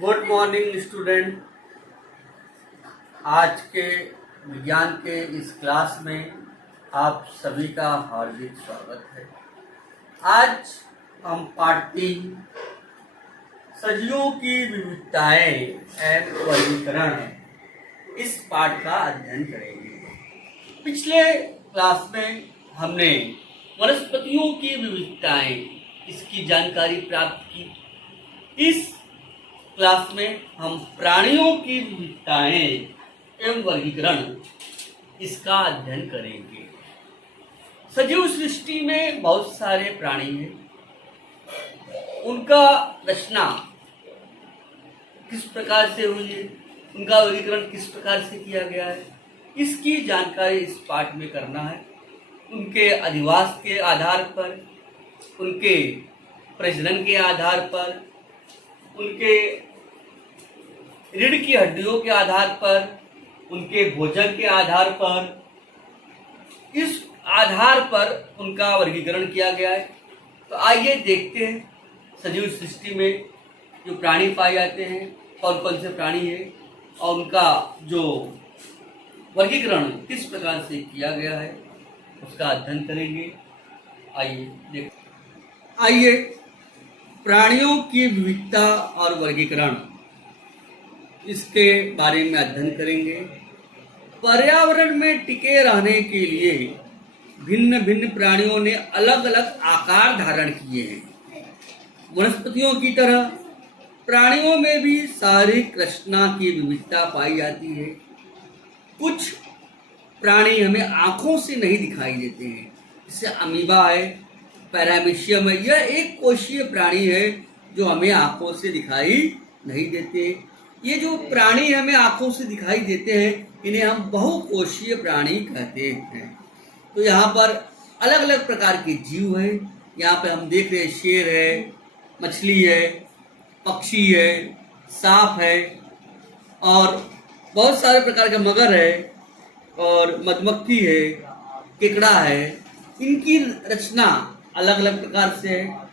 Good morning student. आज के विज्ञान के इस क्लास में आप सभी का हार्दिक स्वागत है। आज हम पार्ट 3 सदियों की विविधताएं एवं वर्गीकरण इस पाठ का अध्ययन करेंगे। पिछले क्लास में हमने वनस्पतियों की विविधताएं इसकी जानकारी प्राप्त की। इस क्लास में हम प्राणियों की विविधताएं एवं वर्गीकरण इसका अध्ययन करेंगे। सजीव सृष्टि में बहुत सारे प्राणी हैं, उनका रचना किस प्रकार से हुई है, उनका वर्गीकरण किस प्रकार से किया गया है, इसकी जानकारी इस पाठ में करना है। उनके अधिवास के आधार पर, उनके प्रजनन के आधार पर, उनके रीढ़ की हड्डियों के आधार पर, उनके भोजन के आधार पर, इस आधार पर उनका वर्गीकरण किया गया है। तो आइए देखते हैं सजीव सृष्टि में जो प्राणी पाए जाते हैं, कौन कौन से प्राणी हैं और उनका जो वर्गीकरण किस प्रकार से किया गया है उसका अध्ययन करेंगे। आइए देखते। आइए प्राणियों की विविधता और वर्गीकरण इसके बारे में अध्ययन करेंगे। पर्यावरण में टिके रहने के लिए भिन्न भिन्न प्राणियों ने अलग अलग आकार धारण किए हैं। वनस्पतियों की तरह प्राणियों में भी शारीरिक रचना की विविधता पाई जाती है। कुछ प्राणी हमें आंखों से नहीं दिखाई देते हैं, जैसे अमीबा है, पैरामीशियम है। यह एक कोशीय प्राणी है जो हमें आंखों से दिखाई नहीं देते। ये जो प्राणी हमें आंखों से दिखाई देते हैं इन्हें हम बहुकोशीय प्राणी कहते हैं। तो यहाँ पर अलग अलग प्रकार के जीव हैं। यहाँ पे हम देख रहे हैं शेर है, मछली है, पक्षी है, सांप है और बहुत सारे प्रकार के मगर है और मधुमक्खी है, केकड़ा है। इनकी रचना अलग अलग प्रकार से है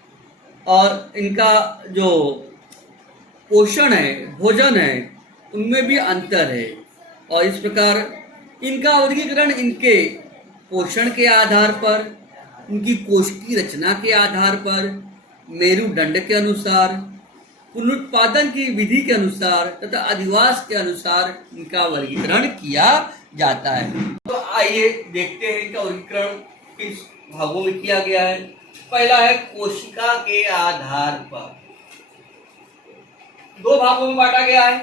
और इनका जो पोषण है, भोजन है, उनमें भी अंतर है। और इस प्रकार इनका वर्गीकरण इनके पोषण के आधार पर, उनकी कोशिकीय रचना के आधार पर, मेरुदंड के अनुसार, पुनरुत्पादन की विधि के अनुसार तथा अधिवास के अनुसार इनका वर्गीकरण किया जाता है। तो आइए देखते हैं इनका वर्गीकरण किस भागों में किया गया है। पहला है कोशिका के आधार पर। दो भागों में बांटा गया है।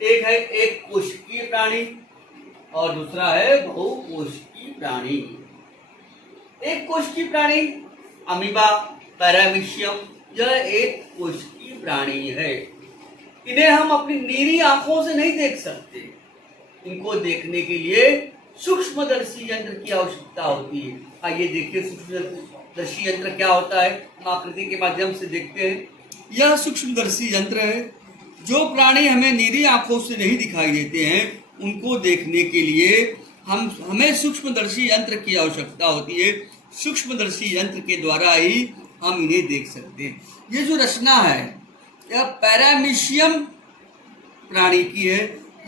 एक है एक कोशिकीय प्राणी और दूसरा है बहुकोशिकीय प्राणी। एक कोशिकीय प्राणी अमीबा, पैरामीशियम, यह एक कोशिकीय प्राणी है। इन्हें हम अपनी नीली आंखों से नहीं देख सकते। इनको देखने के लिए सूक्ष्मदर्शी यंत्र की आवश्यकता होती है। आइए देखिए सूक्ष्मदर्शी यंत्र क्या होता है। हम आकृति के माध्यम से देखते हैं। यह सूक्ष्मदर्शी यंत्र है। जो प्राणी हमें नीली आंखों से नहीं दिखाई देते हैं उनको देखने के लिए हमें सूक्ष्मदर्शी यंत्र की आवश्यकता होती है। सूक्ष्मदर्शी यंत्र के द्वारा ही हम इन्हें देख सकते हैं। ये जो रचना है यह पैरामीशियम प्राणी की है।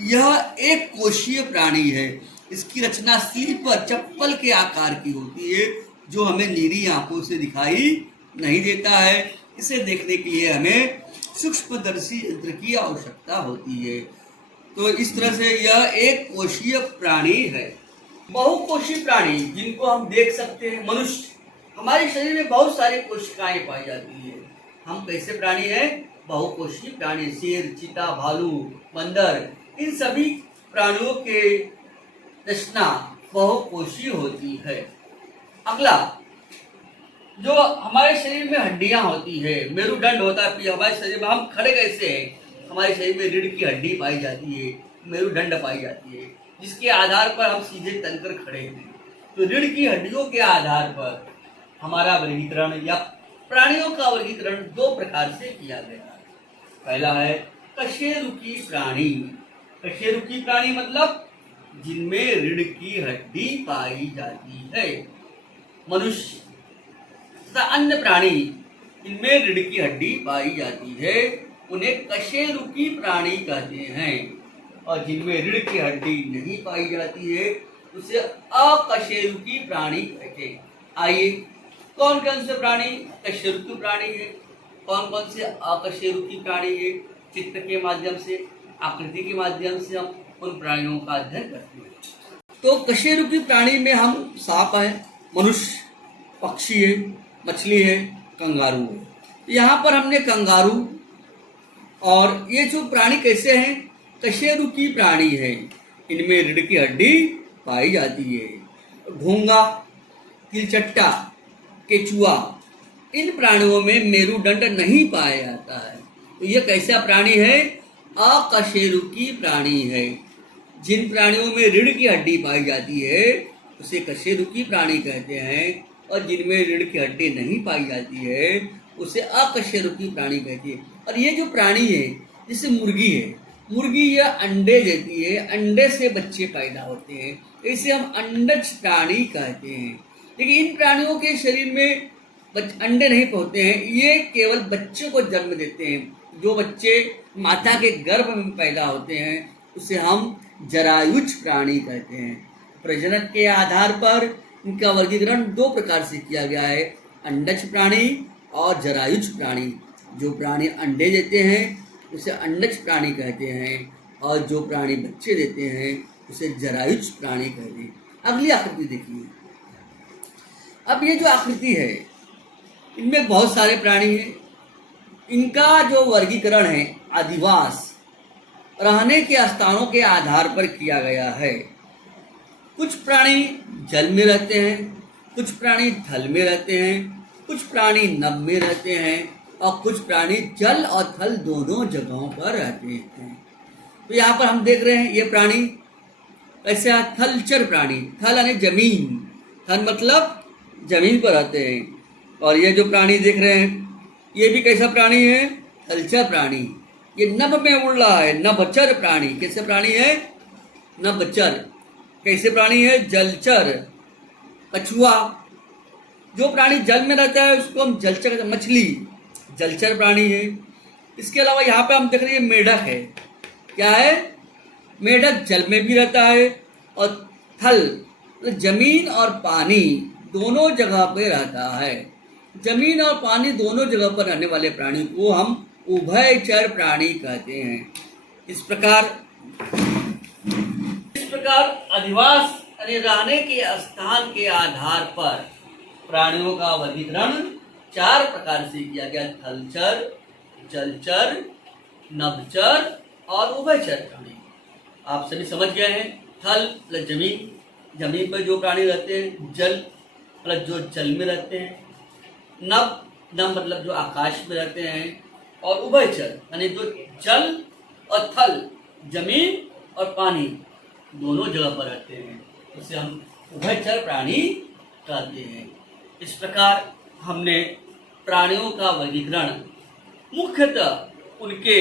यह एक कोशीय प्राणी है। इसकी रचना स्लीपर, चप्पल के आकार की होती है जो हमें नीली आंखों से दिखाई नहीं देता है। इसे देखने के लिए हमें सूक्ष्मदर्शी यंत्र की आवश्यकता होती है। तो इस तरह से यह एक कोशीय प्राणी है। बहुकोशीय प्राणी जिनको हम देख सकते हैं, मनुष्य, हमारे शरीर में बहुत सारी कोशिकाएं पाई जाती है। हम कैसे प्राणी हैं? बहुकोशीय प्राणी। शेर, चीता, भालू, बंदर, इन सभी प्राणियों के रचना बहुकोशीय होती है। अगला, जो हमारे शरीर में हड्डियां होती है, मेरुदंड होता है। हमारे शरीर में हम खड़े कैसे हैं? हमारे शरीर में रीढ़ की हड्डी पाई जाती है, मेरुदंड पाई जाती है, जिसके आधार पर हम सीधे तनकर खड़े हैं। तो रीढ़ की हड्डियों के आधार पर हमारा वर्गीकरण या प्राणियों का वर्गीकरण दो प्रकार से किया गया है। पहला है कशेरुकी प्राणी। कशेरुकी प्राणी मतलब जिनमें रीढ़ की हड्डी पाई जाती है। मनुष्य तथा अन्य प्राणी इनमें रीढ़ की हड्डी पाई जाती है। उन्हें कशेरुकी प्राणी कहते हैं, और जिनमें रीढ़ की हड्डी नहीं पाई जाती है उसे अकशेरुकी प्राणी कहते हैं। आइए, कौन कौन से प्राणी कशेरुकी प्राणी है, कौन कौन से अकशेरुकी प्राणी है, चित्र के माध्यम से, आकृति के माध्यम से हम उन प्राणियों का अध्ययन करते हैं। तो कशेरुकी प्राणी में हम सांप है, मनुष्य, पक्षी है, मछली है, कंगारू है। यहाँ पर हमने कंगारू, और ये जो प्राणी कैसे हैं, कशेरुकी प्राणी है, इनमें रीढ़ की हड्डी पाई जाती है। घोंगा, तिलचट्टा, केचुआ, इन प्राणियों में मेरुदंड नहीं पाया जाता है। तो ये कैसा प्राणी है, अकशेरुकी प्राणी है। जिन प्राणियों में रीढ़ की हड्डी पाई जाती है उसे कशेरुकी प्राणी कहते हैं, और जिनमें रीढ़ की हड्डी नहीं पाई जाती है उसे अकशेरुकी प्राणी कहती है। और ये जो प्राणी है, जैसे मुर्गी है, मुर्गी यह अंडे देती है, अंडे से बच्चे पैदा होते हैं, इसे हम अंडज प्राणी कहते हैं। लेकिन इन प्राणियों के शरीर में अंडे नहीं होते हैं, ये केवल बच्चों को जन्म देते हैं। जो बच्चे माता के गर्भ में पैदा होते हैं उसे हम जरायुज प्राणी कहते हैं। प्रजनन के आधार पर इनका वर्गीकरण दो प्रकार से किया गया है, अंडज प्राणी और जरायुज प्राणी। जो प्राणी अंडे देते हैं उसे अंडज प्राणी कहते हैं, और जो प्राणी बच्चे देते हैं उसे जरायुज प्राणी कहते हैं। अगली आकृति देखिए। अब ये जो आकृति है, इनमें बहुत सारे प्राणी हैं। इनका जो वर्गीकरण है अधिवास, रहने के स्थानों के आधार पर किया गया है। कुछ प्राणी जल में रहते हैं, कुछ प्राणी थल में रहते हैं, कुछ प्राणी नभ में रहते हैं, और कुछ प्राणी जल और थल दोनों जगहों पर रहते हैं। तो यहाँ पर हम देख रहे हैं ये प्राणी ऐसे थलचर प्राणी, थल यानी जमीन, थल मतलब जमीन पर रहते हैं। और ये जो प्राणी देख रहे हैं ये भी कैसा प्राणी है, थलचर प्राणी। ये नभ में उड़ रहा है, नभचर प्राणी। कैसे प्राणी है, नभचर। कैसे प्राणी है, जलचर। कछुआ, जो प्राणी जल में रहता है उसको हम जलचर कहते हैं। मछली जलचर प्राणी है। इसके अलावा यहाँ पे हम देख रहे हैं मेढक है। क्या है, मेढक जल में भी रहता है और थल, तो जमीन और पानी दोनों जगह पे रहता है। जमीन और पानी दोनों जगह पर रहने वाले प्राणी को हम उभयचर प्राणी कहते हैं। इस प्रकार अधिवास यानी रहने के स्थान के आधार पर प्राणियों का वर्गीकरण चार प्रकार से किया गया, थलचर, जलचर, नभचर और उभयचर प्राणी। आप सभी समझ गए हैं। थल मतलब जमीन, जमीन पर जो प्राणी रहते हैं। जल मतलब जो जल में रहते हैं। नभ नभ मतलब जो आकाश में रहते हैं। और उभयचर यानी जो जल और थल, जमीन और पानी दोनों जगह पर रहते हैं, उसे हम उभयचर प्राणी कहते हैं। इस प्रकार हमने प्राणियों का वर्गीकरण मुख्यतः उनके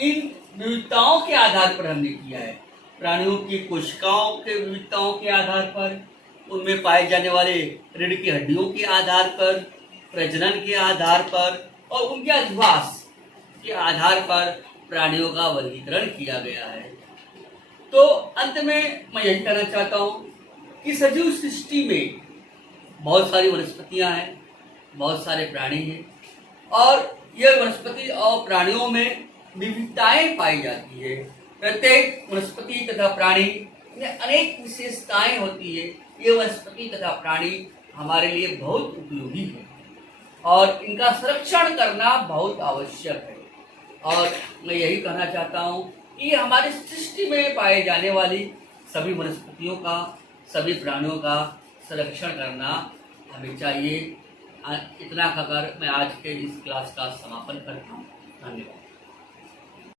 इन विविधताओं के आधार पर हमने किया है। प्राणियों की कोशिकाओं के विविधताओं के आधार पर, उनमें पाए जाने वाले रीढ़ की हड्डियों के आधार पर, प्रजनन के आधार पर और उनके अधिवास के आधार पर प्राणियों का वर्गीकरण किया गया है। तो अंत में मैं यही कहना चाहता हूँ कि सजीव सृष्टि में बहुत सारी वनस्पतियाँ हैं, बहुत सारे प्राणी हैं, और यह वनस्पति और प्राणियों में विविधताएं पाई जाती है। प्रत्येक वनस्पति तथा प्राणी में अनेक विशेषताएं होती है। ये वनस्पति तथा प्राणी हमारे लिए बहुत उपयोगी है और इनका संरक्षण करना बहुत आवश्यक है। और मैं यही कहना चाहता हूँ कि हमारी सृष्टि में पाए जाने वाली सभी वनस्पतियों का, सभी प्राणियों का संरक्षण करना हमें चाहिए। इतना कहकर मैं आज के इस क्लास का समापन करता हूँ। धन्यवाद।